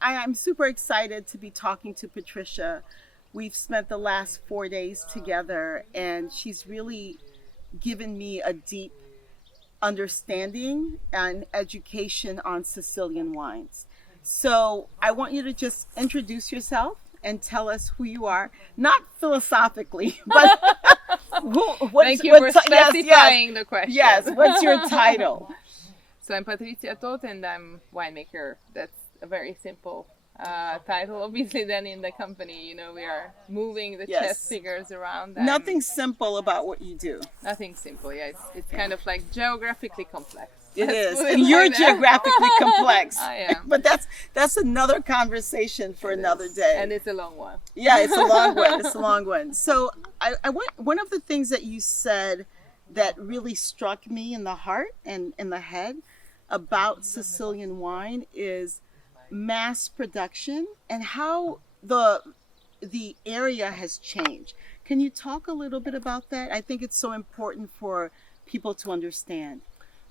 I'm super excited to be talking to Patricia. We've spent the last 4 days together, and she's really given me a deep understanding and education on Sicilian wines. So I want you to just introduce yourself and tell us who you are, not philosophically, but Thank you for specifying the question. Yes, what's your title? So I'm Patricia Toth and I'm winemaker. That's a very simple title. Obviously, then in the company, we are moving the chess figures around. Nothing simple about what you do. Nothing simple, yeah. It's kind of like geographically complex. It is. And you're geographically complex. I am. But that's another conversation for another day. And it's a long one. Yeah, it's a long one. It's a long one. So I want, one of the things that you said that really struck me in the heart and in the head about Sicilian wine is mass production and how the area has changed. Can you talk a little bit about that? I think it's so important for people to understand.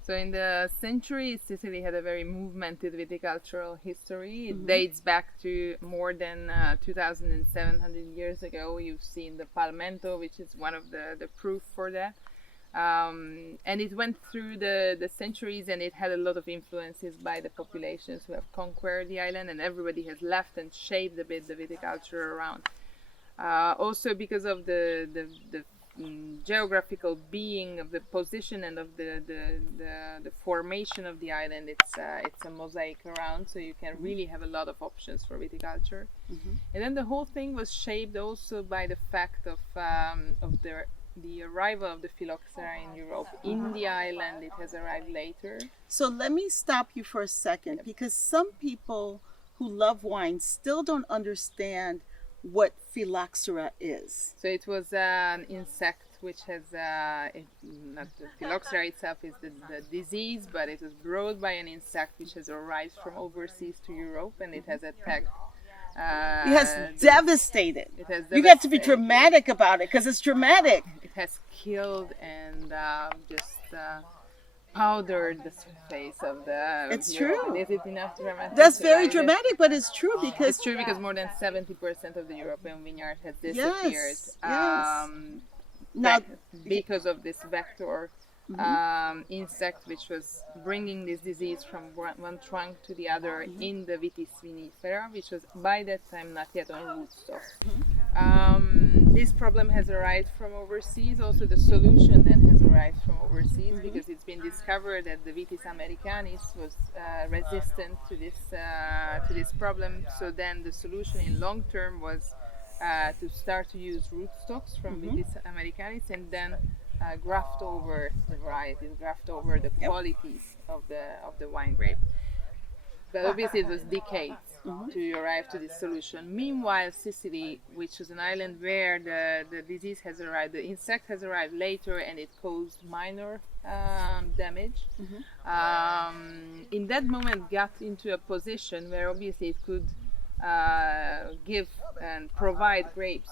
So in the century, Sicily had a very movemented viticultural history. It dates back to more than 2,700 years ago. You've seen the Palmento, which is one of the proof for that. And it went through the centuries, and it had a lot of influences by the populations who have conquered the island, and everybody has left and shaped a bit the viticulture around. Also because of the geographical being of the position and of the formation of the island, it's a mosaic around, so you can really have a lot of options for viticulture. And then the whole thing was shaped also by the fact of the arrival of the phylloxera in Europe. In the island, it has arrived later. So let me stop you for a second, because some people who love wine still don't understand what phylloxera is. So it was an insect which has, not the phylloxera itself is the disease, but it was brought by an insect which has arrived from overseas to Europe, and it has attacked. It has devastated. It has You got to be dramatic about it, because it's dramatic. It has killed and just powdered the surface of the. It's Europe. true. Is it enough dramatic? That's very dramatic, but it's true because it's true because more than 70% of the European vineyard has disappeared. Yes. Now, because of this vector insect, which was bringing this disease from one trunk to the other in the Vitis vinifera, which was by that time not yet on rootstock. This problem has arrived from overseas. Also, the solution then has arrived from overseas because it's been discovered that the Vitis americanis was resistant to this problem. So then the solution in long term was to start to use rootstocks from Vitis americanis and then graft over the varieties, graft over the qualities of the wine grape. But obviously it was decades to arrive to this solution. Meanwhile, Sicily, which is an island where the disease has arrived, the insect has arrived later and it caused minor damage. In that moment got into a position where obviously it could give and provide grapes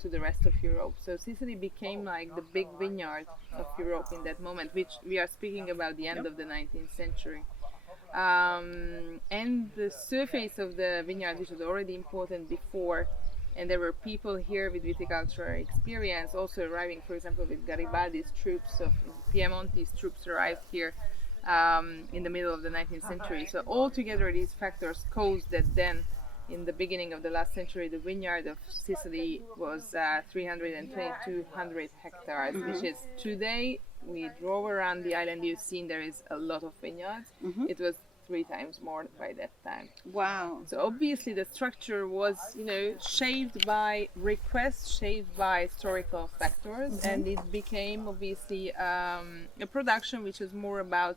to the rest of Europe. So Sicily became like the big vineyard of Europe in that moment, which we are speaking about the end of the 19th century. And the surface of the vineyard, which was already important before, and there were people here with viticultural experience also arriving, for example, with Garibaldi's troops, of Piemonte's troops arrived here in the middle of the 19th century. So altogether these factors caused that then in the beginning of the last century, the vineyard of Sicily was 300 and 200 hectares, which is today, we drove around the island, you've seen there is a lot of vineyards. It was 3 times more by that time. Wow. So obviously the structure was, shaped by requests, shaped by historical factors, and it became obviously a production which was more about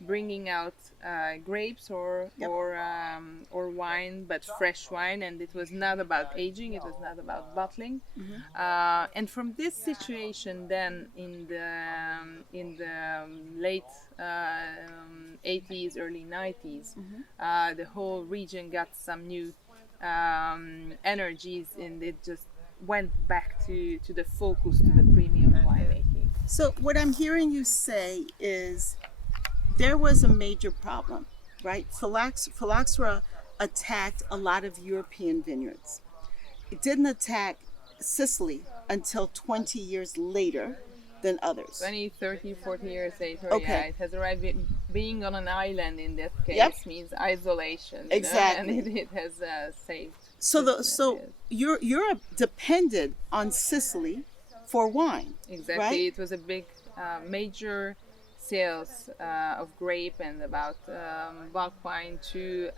bringing out grapes or wine, but fresh wine, and it was not about aging, it was not about bottling. And from this situation then in the late 80s, early 90s, the whole region got some new energies, and it just went back to the focus, to the premium winemaking. So what I'm hearing you say is there was a major problem, right? Phylloxera attacked a lot of European vineyards. It didn't attack Sicily until 20 years later than others. 20, 30, 40 years later, Okay. yeah, it has arrived. Being on an island in that case Yep. means isolation. Exactly. And it has saved. So Europe depended on Sicily for wine. Exactly. Right? It was a big, major sales of grape and about bulk wine to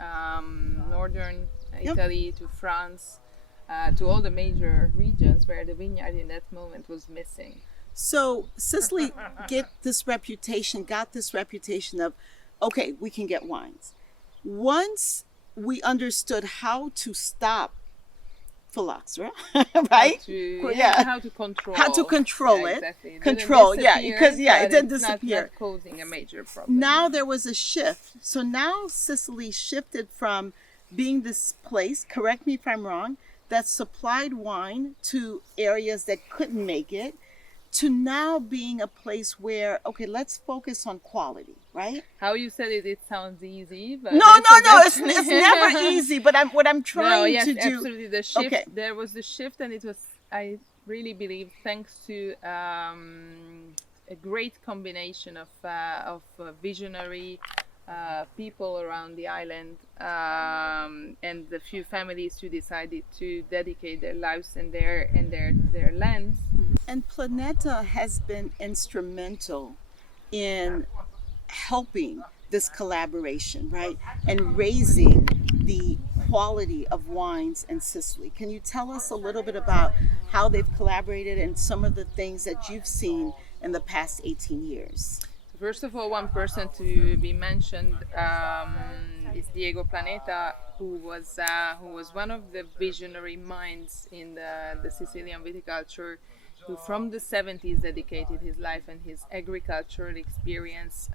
northern Italy, to France, to all the major regions where the vineyard in that moment was missing. So Sicily got this reputation of, okay, we can get wines. Once we understood how to stop phylloxera, right? How to control it. Exactly. Because it didn't disappear. Not causing a major problem. Now there was a shift. So now Sicily shifted from being this place, correct me if I'm wrong, that supplied wine to areas that couldn't make it, to now being a place where, okay, let's focus on quality, right? How you said it sounds easy, but no, it's never easy. But what I'm trying to do. Absolutely, the shift. Okay. There was the shift, and it was, I really believe, thanks to a great combination of visionary people around the island, and the few families who decided to dedicate their lives and their lands. And Planeta has been instrumental in helping this collaboration, right? And raising the quality of wines in Sicily. Can you tell us a little bit about how they've collaborated and some of the things that you've seen in the past 18 years? First of all, one person to be mentioned is Diego Planeta, who was one of the visionary minds in the Sicilian viticulture, who from the 70s dedicated his life and his agricultural experience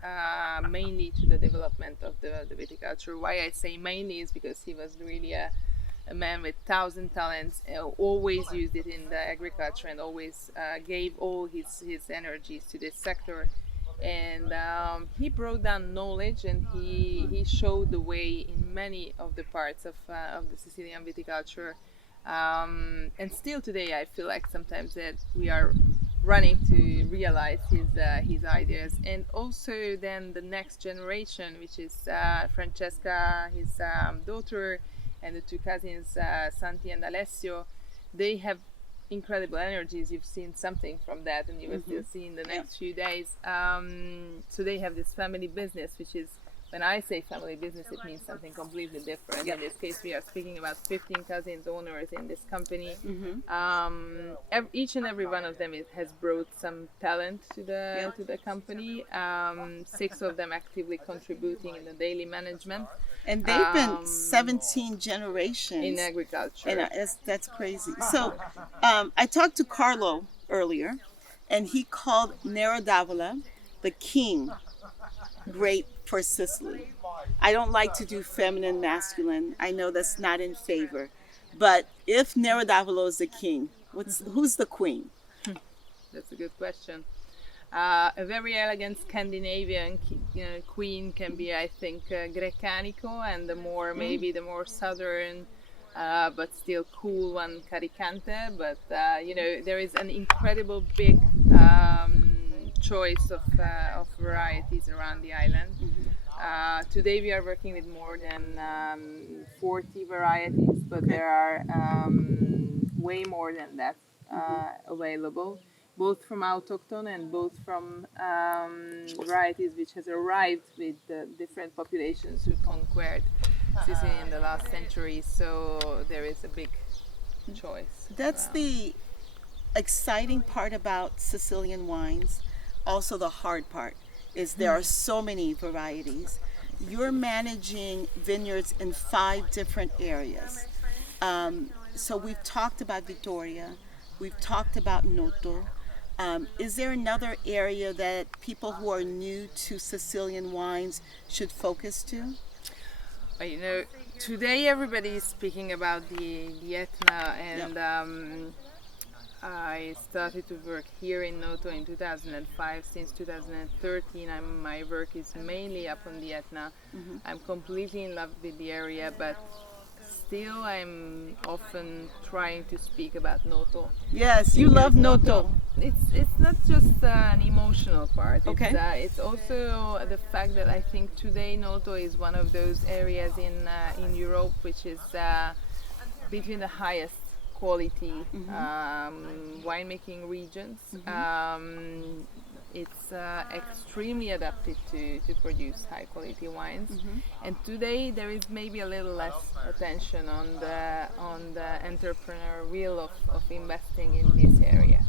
mainly to the development of the viticulture. Why I say mainly is because he was really a man with 1,000 talents, always used it in the agriculture and always gave all his energies to this sector. And he brought down knowledge, and he showed the way in many of the parts of the Sicilian viticulture. And still today, I feel like sometimes that we are running to realize his ideas. And also then the next generation, which is Francesca, his daughter, and the two cousins, Santi and Alessio, they have incredible energies. You've seen something from that, and you will still see in the next few days. So they have this family business, which is, when I say family business, it means something completely different. In this case, we are speaking about 15 cousins owners in this company. Each and every one of them has brought some talent to the company. 6 of them actively contributing in the daily management. And they've been 17 generations in agriculture. And that's crazy. So I talked to Carlo earlier, and he called Nero d'Avola the king grape for Sicily. I don't like to do feminine, masculine. I know that's not in favor. But if Nero d'Avola is the king, who's the queen? That's a good question. A very elegant Scandinavian queen can be, I think, Grecanico, and maybe the more southern, but still cool one, Caricante. But there is an incredible big choice of varieties around the island. Today we are working with more than 40 varieties, but there are way more than that available, both from autochthon and both from varieties which has arrived with different populations who conquered Sicily in the last century. So there is a big choice. That's the exciting part about Sicilian wines. Also the hard part is there are so many varieties. You're managing vineyards in 5 different areas. So we've talked about Vittoria, we've talked about Noto. Is there another area that people who are new to Sicilian wines should focus to? Today everybody is speaking about the Etna, and I started to work here in Noto in 2005. Since 2013, my work is mainly up on the Etna. I'm completely in love with the area, but still I'm often trying to speak about Noto. Yes, you love Noto. It's not just an emotional part. Okay. It's also the fact that I think today Noto is one of those areas in Europe which is between the highest quality winemaking regions. It's extremement adapted to produce high quality wines, and today there is maybe a little less attention on the entrepreneur wheel of investing in this area.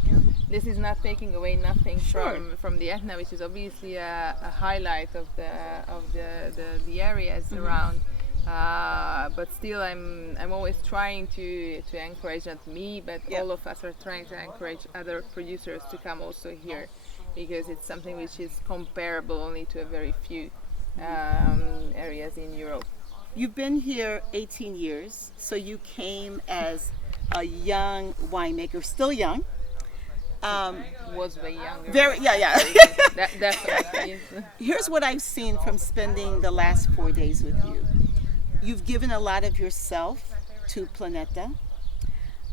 This is not taking away nothing from the Etna, which is obviously a highlight of the areas around. But still, I'm always trying to encourage, not me, but all of us are trying to encourage other producers to come also here, because it's something which is comparable only to a very few areas in Europe. You've been here 18 years, so you came as a young winemaker, still young. Was way younger. Yeah. Definitely. Here's what I've seen from spending the last 4 days with you. You've given a lot of yourself to Planeta,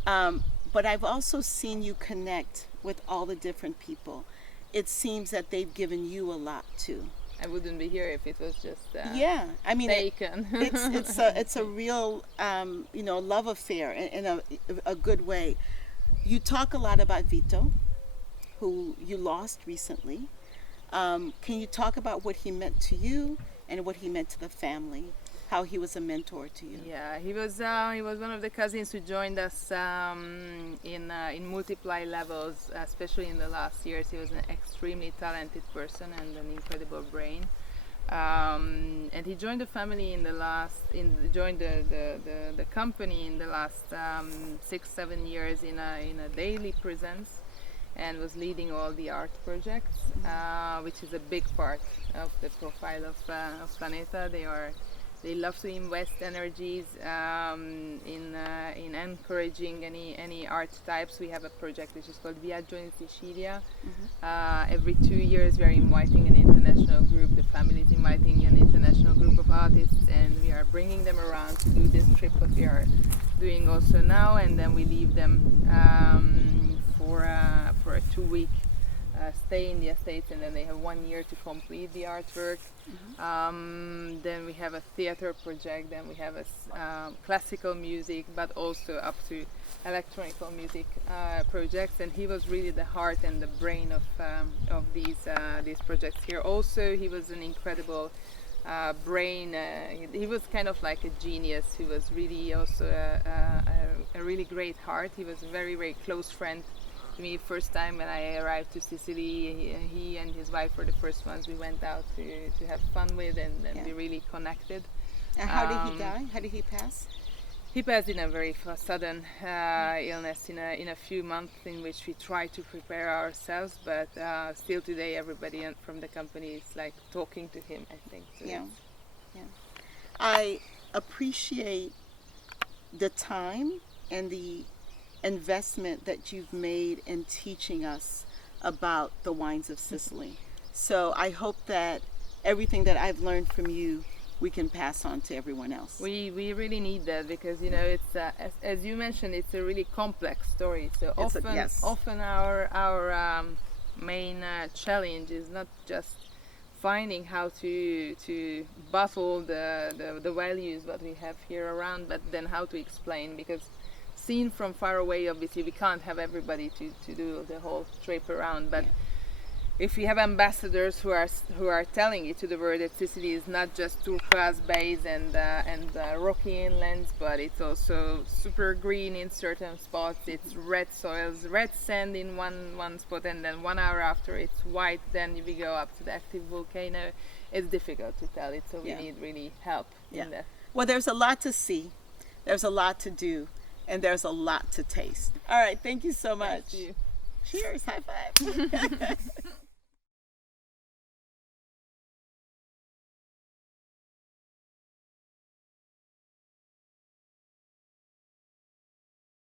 but I've also seen you connect with all the different people. It seems that they've given you a lot too. I wouldn't be here if it was just I mean, taken. it's a real love affair in a good way. You talk a lot about Vito, who you lost recently. Can you talk about what he meant to you and what he meant to the family? How he was a mentor to you? Yeah, he was one of the cousins who joined us in multiply levels, especially in the last years. He was an extremely talented person and an incredible brain. And he joined the family joined the company in the last 6-7 years in a daily presence, and was leading all the art projects, which is a big part of the profile of Planeta. They love to invest energies in encouraging any art types. We have a project which is called Viaggio in Sicilia. Every 2 years we are inviting an international group. The family is inviting an international group of artists, and we are bringing them around to do this trip what we are doing also now. And then we leave them for a 2-week stay in the estates, and then they have 1 year to complete the artwork. Then we have a theater project, then we have a classical music, but also up to electronical music projects. And he was really the heart and the brain of these projects here. Also, he was an incredible brain. He was kind of like a genius. He was really also a really great heart. He was a very, very close friend to me. First time when I arrived to Sicily, he and his wife were the first ones we went out to have fun with, and we really connected. And how did he die? How did he pass? He passed in a very sudden illness in a few months, in which we tried to prepare ourselves, but still today everybody from the company is like talking to him, I think. So yeah. I appreciate the time and the investment that you've made in teaching us about the wines of Sicily. So I hope that everything that I've learned from you, we can pass on to everyone else. We really need that, because it's as you mentioned, it's a really complex story. So often our main challenge is not just finding how to bottle the values that we have here around, but then how to explain, because seen from far away, obviously we can't have everybody to do the whole trip around, but if we have ambassadors who are telling it to the world that Sicily is not just turquoise bays and rocky inlands, but it's also super green in certain spots. It's red soils, red sand in one spot, and then 1 hour after it's white. Then we go up to the active volcano. It's difficult to tell it, so we need really help in that. Well, there's a lot to see, there's a lot to do, and there's a lot to taste. All right, thank you so much. Thank you. Cheers, high five.